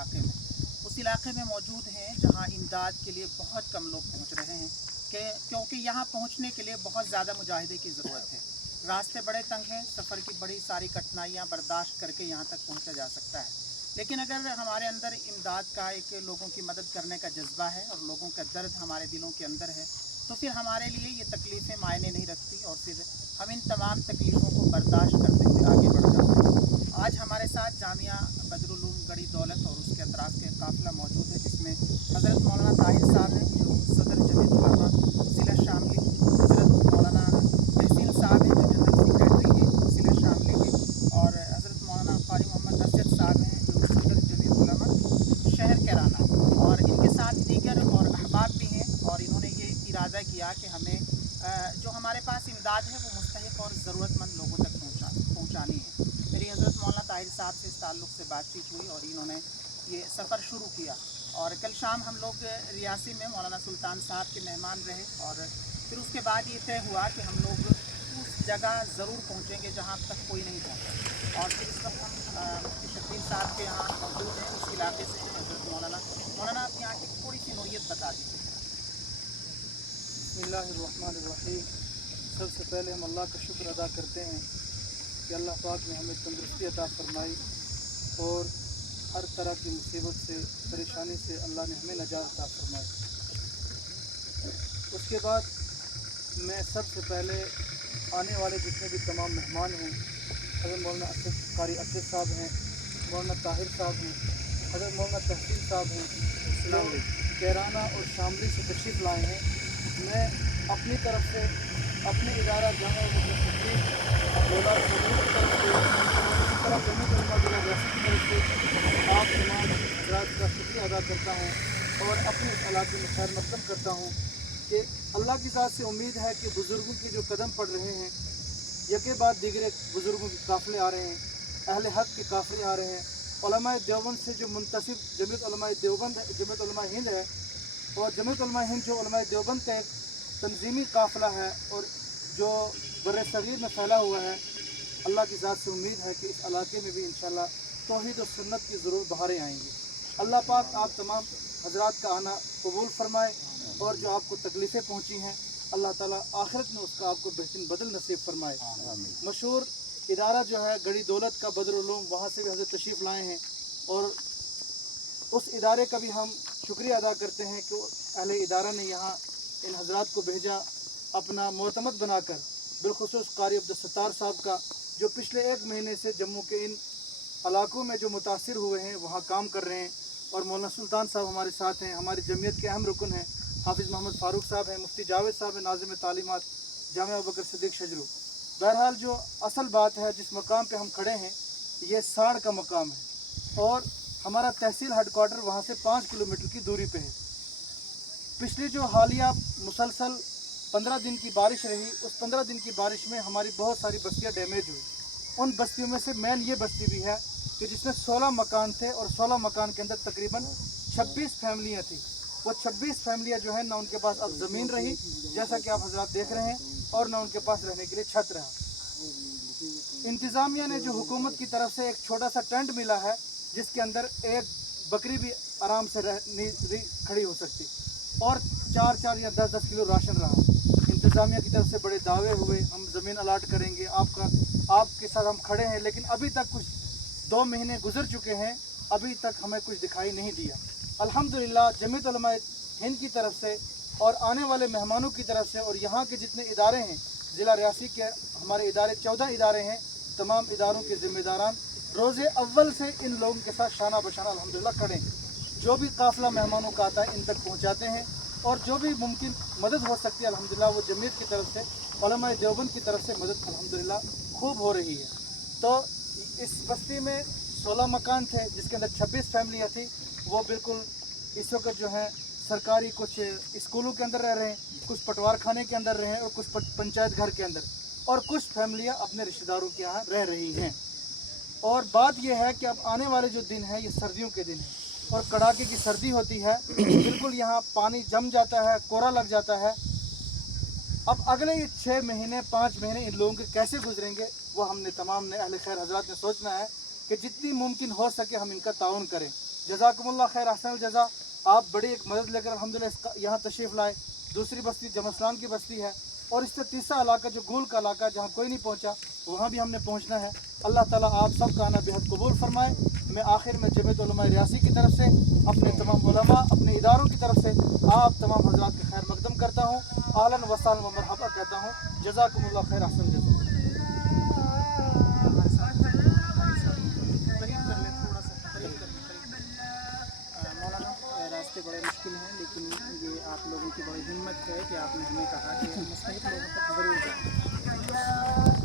इलाके में, उस इलाके में मौजूद हैं जहां इमदाद के लिए बहुत कम लोग पहुंच रहे हैं क्योंकि यहां पहुंचने के लिए बहुत ज़्यादा मुजाहिदे की ज़रूरत है। रास्ते बड़े तंग हैं, सफ़र की बड़ी सारी कठिनाइयाँ बर्दाश्त करके यहाँ तक पहुँचा जा सकता है। लेकिन अगर हमारे अंदर इमदाद का एक लोगों की मदद करने का जज्बा है और लोगों का दर्द हमारे दिलों के अंदर है, तो फिर हमारे लिए ये तकलीफ़ें मायने नहीं रखती और फिर हम इन तमाम तकलीफ़ों को बर्दाश्त करते हुए आगे बढ़ जाते हैं। आज हमारे साथ जामिया बदरुल उलूम गढ़ी दौलत और उसके अतराफ़ के काफ़िला मौजूद है, जिसमें हज़रत मौलाना ताहिर साहब हैं जो सदर जमीयत उलमा ज़िला शामली, हज़रत मौलाना तहसीन साहब हैं जो जनरल सेक्रेटरी हैं ज़िला शामली के, और हज़रत मौलाना क़ारी मोहम्मद असद साहब हैं जो सदर जमीयत उलमा शहर कैराना, और इनके साथ दीगर और अहबाब भी हैं। और इन्होंने ये इरादा किया कि हमें जो हमारे पास इमदाद है वो मुस्तहिक़ और ज़रूरतमंद लोगों तक पहुँचानी है। मेरी हज़रत मौलाना ताहिर साहब से इस ताल्लुक़ से बातचीत हुई और इन्होंने ये सफ़र शुरू किया, और कल शाम हम लोग रियासी में मौलाना सुल्तान साहब के मेहमान रहे, और फिर उसके बाद ये तय हुआ कि हम लोग उस जगह ज़रूर पहुँचेंगे जहाँ अब तक कोई नहीं पहुँचा। और फिर इस वक्त हम मुफ्ती शकील साहब के यहाँ मौजूद हैं, उस इलाके से हैं हज़रत मौलाना आप यहाँ की थोड़ी सी नोयत बता दीजिए। बिस्मिल्लाहिर्रहमानिर्रहीम। सबसे पहले हम अल्लाह का शुक्र अदा करते हैं कि अल्लाह पाक ने हमें तंदुरुस्ती अता फरमाई और हर तरह की मुसीबत से, परेशानी से अल्लाह ने हमें नजात अता फरमाई। उसके बाद मैं सबसे पहले आने वाले जितने भी तमाम मेहमान हैं, हज़रत मौलाना क़ारी असद साहब हैं, मौलाना ताहिर साहब हैं, हज़रत मौलाना तहसीन साहब हैं जो कैराना और शामली से तशरीफ़ लाए हैं, मैं अपनी तरफ से अपने इदारा जामा मुफ्ती अब्दुल्ला की तरफ से आप तमाम हज़रात का शुक्रिया अदा करता हूँ और अपने इलाके में खैर मकदम करता हूँ कि अल्लाह की ज़ात से उम्मीद है कि बुज़ुर्गों के जो कदम पड़ रहे हैं, यके बाद दीगरे बुज़ुर्गों के काफ़िले आ रहे हैं, अहले हक़ के काफ़िले आ रहे हैं, उलमाए देवबंद से जो मुंतसिब जमीयत उलमाए देवबंद जमीयत उलमाए हिंद है, और जमीयत उलमाए हिंद जो उलमाए देवबंद का एक तंजीमी काफ़िला है और जो बर्रे सग़ीर में फैला हुआ है, अल्लाह की ज़ात से उम्मीद है कि इस इलाके में भी इंशाअल्लाह तौहीद और सुन्नत की ज़रूर बहारें आएंगी। अल्लाह पाक आप तमाम हज़रात का आना कबूल फरमाए और जो आपको तकलीफ़ें पहुँची हैं, अल्लाह ताला आखिरत में उसका आपको बेहतरीन बदल नसीब फरमाए। मशहूर इदारा जो है गढ़ी दौलत का बदरुल उलूम, वहाँ से भी हज़रत तशरीफ़ लाए हैं और उस इदारे का भी हम शुक्रिया अदा करते हैं कि अहले इदारा ने यहाँ इन हज़रात को भेजा अपना मोतमद बनाकर, बिलखुसूस क़ारी अब्दुल-सत्तार साहब का जो पिछले एक महीने से जम्मू के इन इलाकों में जो मुतासिर हुए हैं वहाँ काम कर रहे हैं, और मौलाना सुल्तान साहब हमारे साथ हैं, हमारी जमीयत के अहम रुकन हैं, हाफिज़ मोहम्मद फ़ारूक साहब हैं, मुफ्ती जावेद साहब हैं, नाज़िम तालीमात जामिया अबू बकर सिद्दीक़ शजरू। बहरहाल जो असल बात है, जिस मकाम पे हम खड़े हैं ये साड़ का मकाम है और हमारा तहसील हेडकोार्टर वहाँ से 5 किलोमीटर की दूरी पे है। पिछली जो हालिया मुसलसल 15 दिन की बारिश रही, उस 15 दिन की बारिश में हमारी बहुत सारी बस्तियाँ डैमेज हुई। उन बस्तियों में से मेन ये बस्ती भी है कि जिसमें 16 मकान थे और 16 मकान के अंदर तकरीबन 26 फैमिलियाँ थी। वो 26 फैमिलियाँ जो है ना उनके पास अब ज़मीन रही, जैसा कि आप हज़रात देख रहे हैं, और ना उनके पास रहने के लिए छत रहा। इंतज़ामिया ने जो हुकूमत की तरफ से एक छोटा सा टेंट मिला है जिसके अंदर एक बकरी भी आराम से खड़ी हो सकती, और 4 या 10 किलो राशन रहा। इंतज़ामिया की तरफ से बड़े दावे हुए, हम ज़मीन अलाट करेंगे, आपके साथ हम खड़े हैं, लेकिन अभी तक कुछ 2 महीने गुजर चुके हैं, अभी तक हमें कुछ दिखाई नहीं दिया। अल्हम्दुलिल्लाह जमीयत उलमा हिंद की तरफ से और आने वाले मेहमानों की तरफ से और यहाँ के जितने इदारे हैं, ज़िला रियासी के हमारे इदारे 14 इदारे हैं, तमाम इदारों के ज़िम्मेदारान रोज़े अव्वल से इन लोगों के साथ शाना बशाना अल्हम्दुलिल्लाह खड़े हैं। जो भी काफ़िला मेहमानों का आता है इन तक पहुँचाते हैं, और जो भी मुमकिन मदद हो सकती है अल्हम्दुलिल्लाह वो जमीयत की तरफ से, उलमाए देवबंद की तरफ से मदद अल्हम्दुलिल्लाह खूब हो रही है। तो इस बस्ती में 16 मकान थे जिसके अंदर 26 फैमिलियाँ थी, वो बिल्कुल इस वक्त जो है सरकारी कुछ स्कूलों के अंदर रह रहे हैं, कुछ पटवार खाने के अंदर रहे हैं, और कुछ पंचायत घर के अंदर, और कुछ फैमिलियाँ अपने रिश्तेदारों के यहाँ रह रही हैं। और बात यह है कि अब आने वाले जो दिन हैं ये सर्दियों के दिन हैं और कड़ाके की सर्दी होती है, बिल्कुल यहाँ पानी जम जाता है, कोरा लग जाता है। अब अगले ये 6 महीने 5 महीने इन लोगों के कैसे गुजरेंगे वो हमने तमाम ने अहले खैर हजरात ने सोचना है کہ जितनी मुमकिन हो सके हम इनका ताउन करें। जज़ाकुमुल्लाह खैर, अहसन जज़ा। आप बड़ी एक मदद लेकर अल्हम्दुलिल्लाह यहाँ तशरीफ़ लाए। दूसरी बस्ती जमस्लान की बस्ती है, और इससे तीसरा इलाका जो गूल का इलाका जहाँ कोई नहीं पहुँचा, वहाँ भी हमने पहुँचना है। अल्लाह ताला आप सब का आना बेहद कबूल फरमाए। मैं आखिर में जमीयत उलमा रियासी की तरफ से, अपने तमाम उलमा, अपने इदारों की तरफ से आप तमाम हज़रात के खैर मकदम करता हूँ। आहलन व सहलन व मरहबा कहता हूँ। जज़ाकुमुल्लाह खैर, अहसन जज़ा। मौलाना, रास्ते बड़े मुश्किल हैं, लेकिन ये आप लोगों की बड़ी हिम्मत है कि आपने हमें कहा कि मुस्तहिक लोगों तक ज़रूर जाएं।